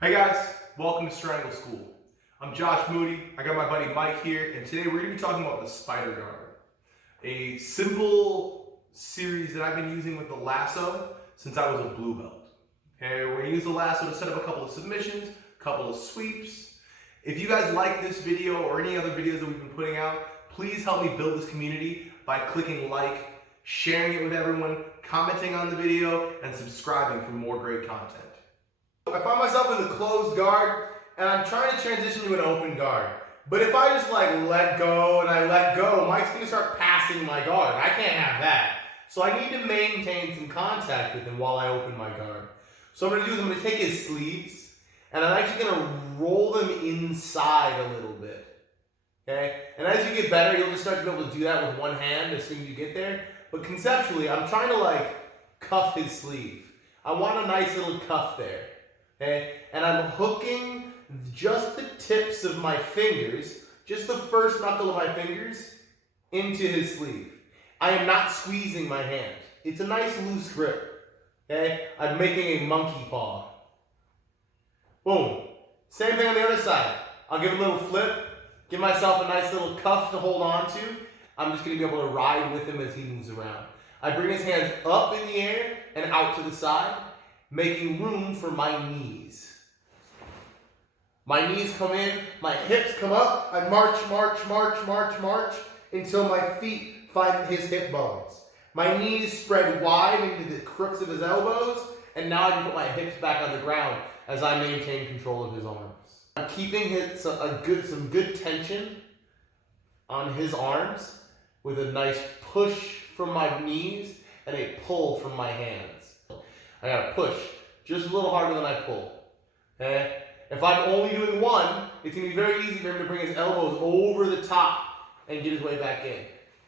Hey guys, welcome to Strangle School. I'm Josh Moody, I got my buddy Mike here, and today we're going to be talking about the spider guard. A simple series that I've been using with the lasso since I was a blue belt. Okay, we're going to use the lasso to set up a couple of submissions, a couple of sweeps. If you guys like this video or any other videos that we've been putting out, please help me build this community by clicking like, sharing it with everyone, commenting on the video, and subscribing for more great content. I find myself in the closed guard and I'm trying to transition to an open guard. But if I just let go and I let go, Mike's going to start passing my guard. I can't have that. So I need to maintain some contact with him while I open my guard. So what I'm going to do is I'm going to take his sleeves and I'm actually going to roll them inside a little bit. Okay? And as you get better, you'll just start to be able to do that with one hand as soon as you get there. But conceptually, I'm trying to cuff his sleeve. I want a nice little cuff there. Okay? And I'm hooking just the tips of my fingers, just the first knuckle of my fingers, into his sleeve. I am not squeezing my hand. It's a nice loose grip. Okay? I'm making a monkey paw. Boom. Same thing on the other side. I'll give a little flip, give myself a nice little cuff to hold on to. I'm just going to be able to ride with him as he moves around. I bring his hands up in the air and out to the side, making room for my knees. My knees come in, my hips come up, I march until my feet find his hip bones. My knees spread wide into the crooks of his elbows, and now I can put my hips back on the ground as I maintain control of his arms. I'm keeping some good tension on his arms with a nice push from my knees and a pull from my hands. I gotta push just a little harder than I pull. Okay? If I'm only doing one, it's gonna be very easy for him to bring his elbows over the top and get his way back in.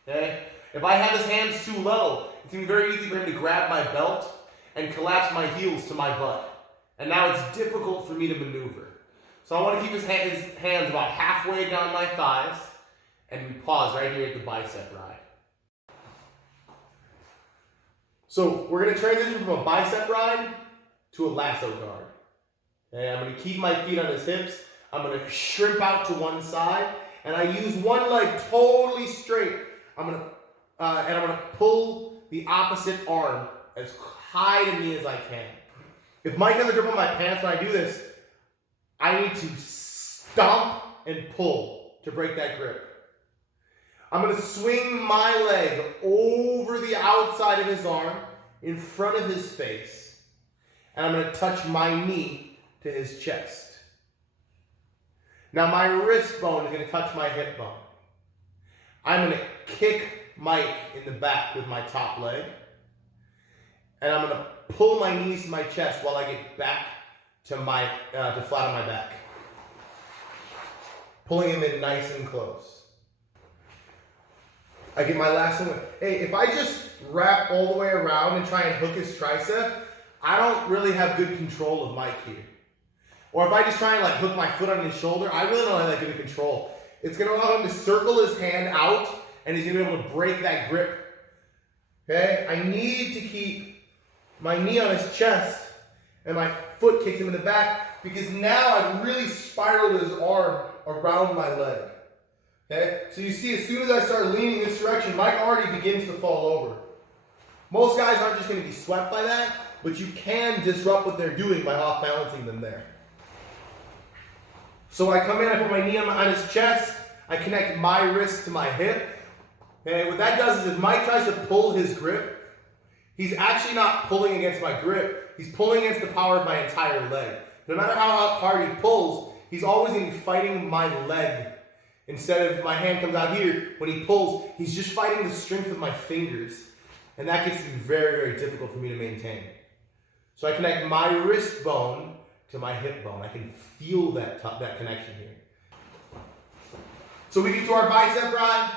Okay? If I have his hands too low, it's gonna be very easy for him to grab my belt and collapse my heels to my butt. And now it's difficult for me to maneuver. So I want to keep his hands about halfway down my thighs, and we pause right here at the bicep ride. So we're going to transition from a bicep ride to a lasso guard. Okay, I'm going to keep my feet on his hips. I'm going to shrimp out to one side, and I use one leg totally straight. I'm going to pull the opposite arm as high to me as I can. If Mike has a grip on my pants when I do this, I need to stomp and pull to break that grip. I'm going to swing my leg over the outside of his arm in front of his face. And I'm going to touch my knee to his chest. Now my wrist bone is going to touch my hip bone. I'm going to kick Mike in the back with my top leg. And I'm going to pull my knees to my chest while I get back to flat on my back. Pulling him in nice and close. I get my lasso in. Hey, if I just wrap all the way around and try and hook his tricep, I don't really have good control of Mike here. Or if I just try and hook my foot on his shoulder, I really don't have that good control. It's going to allow him to circle his hand out, and he's going to be able to break that grip. Okay? I need to keep my knee on his chest, and my foot kicks him in the back, because now I've really spiraled his arm around my leg. Okay? So you see, as soon as I start leaning this direction, Mike already begins to fall over. Most guys aren't just going to be swept by that, but you can disrupt what they're doing by off-balancing them there. So I come in, I put my knee on his chest, I connect my wrist to my hip. Okay? What that does is if Mike tries to pull his grip, he's actually not pulling against my grip, he's pulling against the power of my entire leg. No matter how hard he pulls, he's always going to be fighting my leg. Instead of my hand comes out here, when he pulls, he's just fighting the strength of my fingers. And that gets to be very, very difficult for me to maintain. So I connect my wrist bone to my hip bone. I can feel that connection here. So we get to our bicep ride.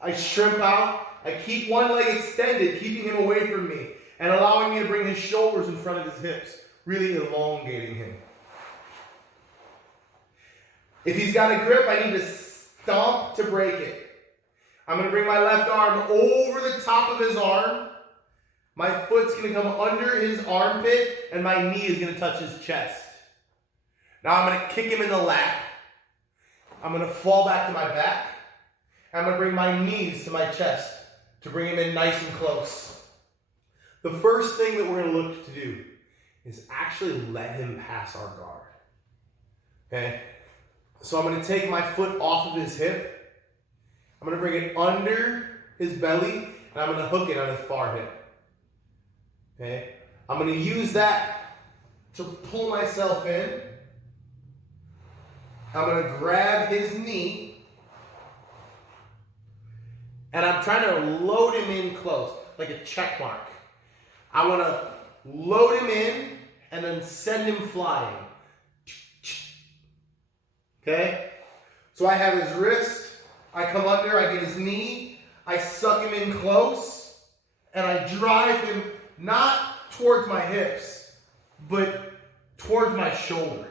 I shrimp out. I keep one leg extended, keeping him away from me, and allowing me to bring his shoulders in front of his hips, really elongating him. If he's got a grip, I need to stomp to break it. I'm going to bring my left arm over the top of his arm. My foot's gonna come under his armpit and my knee is gonna touch his chest. Now I'm gonna kick him in the lat. I'm gonna fall back to my back. I'm gonna bring my knees to my chest to bring him in nice and close. The first thing that we're gonna look to do is actually let him pass our guard. Okay? So I'm gonna take my foot off of his hip. I'm gonna bring it under his belly and I'm gonna hook it on his far hip. Okay? I'm gonna use that to pull myself in. I'm gonna grab his knee and I'm trying to load him in close, like a check mark. I wanna load him in and then send him flying. Okay? So I have his wrist, I come under, I get his knee, I suck him in close, and I drive him not towards my hips, but towards my shoulder.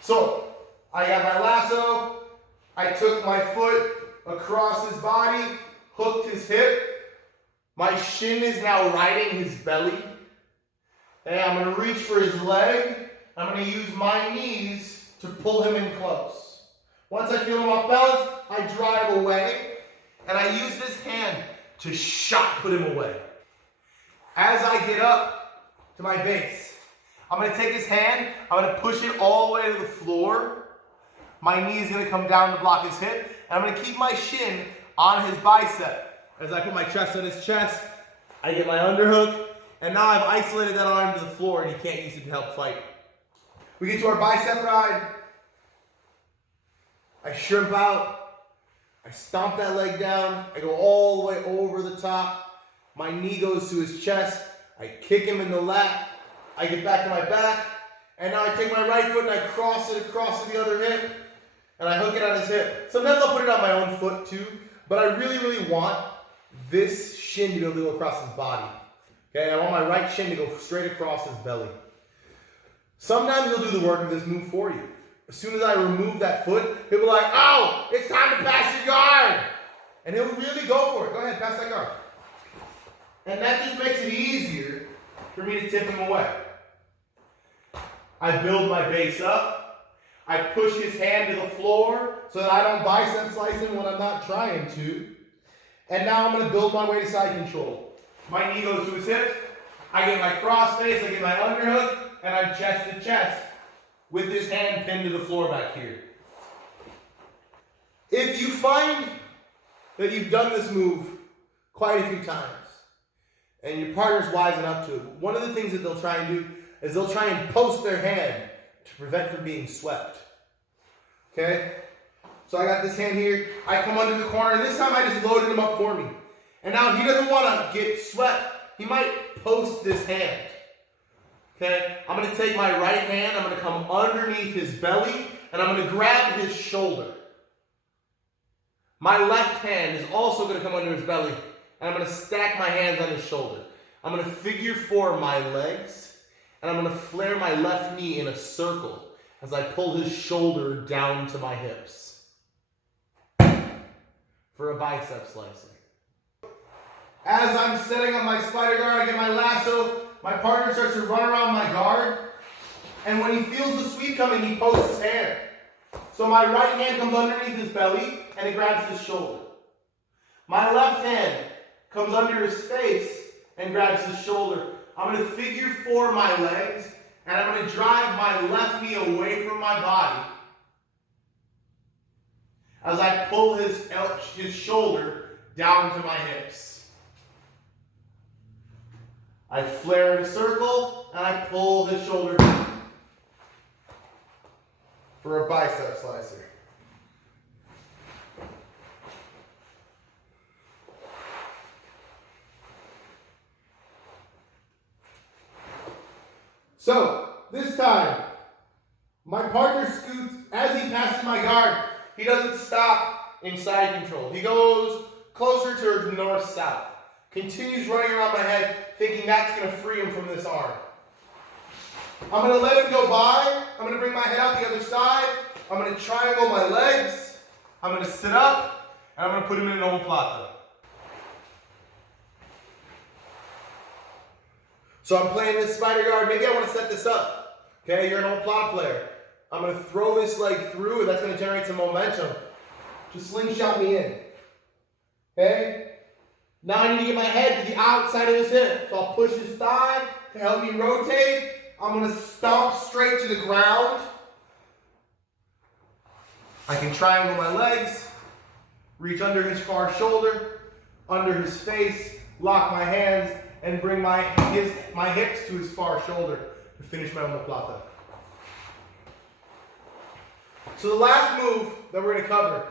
So, I got my lasso, I took my foot across his body, hooked his hip, my shin is now riding his belly, and I'm going to reach for his leg, I'm going to use my knees to pull him in close. Once I feel him off balance, I drive away, and I use this hand to shot put him away. As I get up to my base, I'm going to take his hand, I'm going to push it all the way to the floor. My knee is going to come down to block his hip, and I'm going to keep my shin on his bicep. As I put my chest on his chest, I get my underhook, and now I've isolated that arm to the floor, and he can't use it to help fight. We get to our bicep ride. I shrimp out, I stomp that leg down, I go all the way over the top. My knee goes to his chest, I kick him in the lat, I get back to my back, and now I take my right foot and I cross it across to the other hip, and I hook it on his hip. Sometimes I'll put it on my own foot too, but I really want this shin to be able to go across his body. Okay, I want my right shin to go straight across his belly. Sometimes he'll do the work of this move for you. As soon as I remove that foot, he'll be like, oh, it's time to pass your guard. And he'll really go for it. Go ahead, pass that guard. And that just makes it easier for me to tip him away. I build my base up. I push his hand to the floor so that I don't bicep slice him when I'm not trying to. And now I'm going to build my way to side control. My knee goes to his hip. I get my cross face, I get my underhook, and I'm chest to chest with this hand pinned to the floor back here. If you find that you've done this move quite a few times, and your partner's wising up to it, one of the things that they'll try and do is they'll try and post their hand to prevent from being swept. Okay? So I got this hand here, I come under the corner, and this time I just loaded him up for me. And now if he doesn't want to get swept, he might post this hand. Okay? I'm going to take my right hand, I'm going to come underneath his belly, and I'm going to grab his shoulder. My left hand is also going to come under his belly, and I'm going to stack my hands on his shoulder. I'm going to figure four my legs, and I'm going to flare my left knee in a circle as I pull his shoulder down to my hips for a bicep slicer. As I'm setting up my spider guard, I get my lasso, my partner starts to run around my guard, and when he feels the sweep coming, he posts his hand. So my right hand comes underneath his belly, and it grabs his shoulder. My left hand comes under his face and grabs his shoulder. I'm going to figure four my legs, and I'm going to drive my left knee away from my body as I pull his shoulder down to my hips. I flare in a circle, and I pull his shoulder down for a bicep slicer. So, this time, my partner scoots, as he passes my guard, he doesn't stop in side control. He goes closer towards north-south. Continues running around my head, thinking that's going to free him from this arm. I'm going to let him go by. I'm going to bring my head out the other side, I'm going to triangle my legs. I'm going to sit up, and I'm going to put him in an omoplata. So I'm playing this spider guard. Maybe I want to set this up. Okay, you're an omoplata player. I'm going to throw this leg through, and that's going to generate some momentum. Just slingshot me in. Okay? Now I need to get my head to the outside of his hip. So I'll push his thigh to help me rotate. I'm going to stomp straight to the ground. I can triangle my legs, reach under his far shoulder, under his face, lock my hands, and bring my hips to his far shoulder to finish my omoplata. So the last move that we're going to cover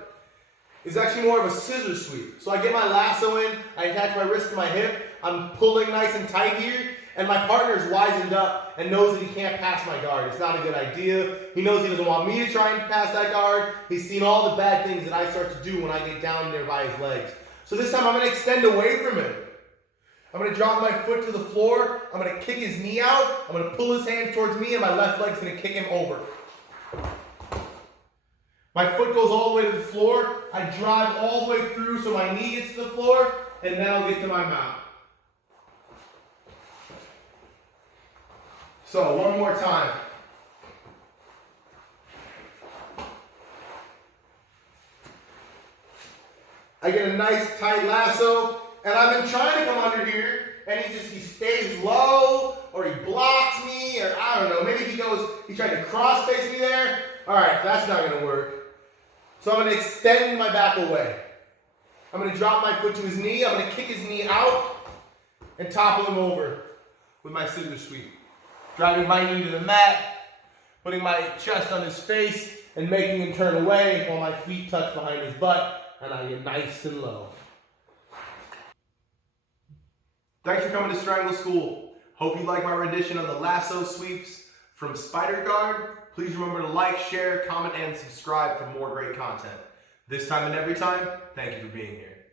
is actually more of a scissor sweep. So I get my lasso in, I attach my wrist to my hip, I'm pulling nice and tight here, and my partner's wizened up and knows that he can't pass my guard. It's not a good idea. He knows he doesn't want me to try and pass that guard. He's seen all the bad things that I start to do when I get down there by his legs. So this time I'm going to extend away from him. I'm going to drop my foot to the floor. I'm going to kick his knee out. I'm going to pull his hands towards me, and my left leg's going to kick him over. My foot goes all the way to the floor. I drive all the way through so my knee gets to the floor, and then I'll get to my mount. So one more time. I get a nice tight lasso, and I've been trying to come under here, and he stays low, or he blocks me, or I don't know, maybe he's trying to cross face me there. All right, that's not gonna work. So I'm going to extend my back away. I'm going to drop my foot to his knee. I'm going to kick his knee out and topple him over with my scissor sweep. Driving my knee to the mat, putting my chest on his face, and making him turn away while my feet touch behind his butt, and I get nice and low. Thanks for coming to Triangle School. Hope you like my rendition of the lasso sweeps from Spider Guard. Please remember to like, share, comment, and subscribe for more great content. This time and every time, thank you for being here.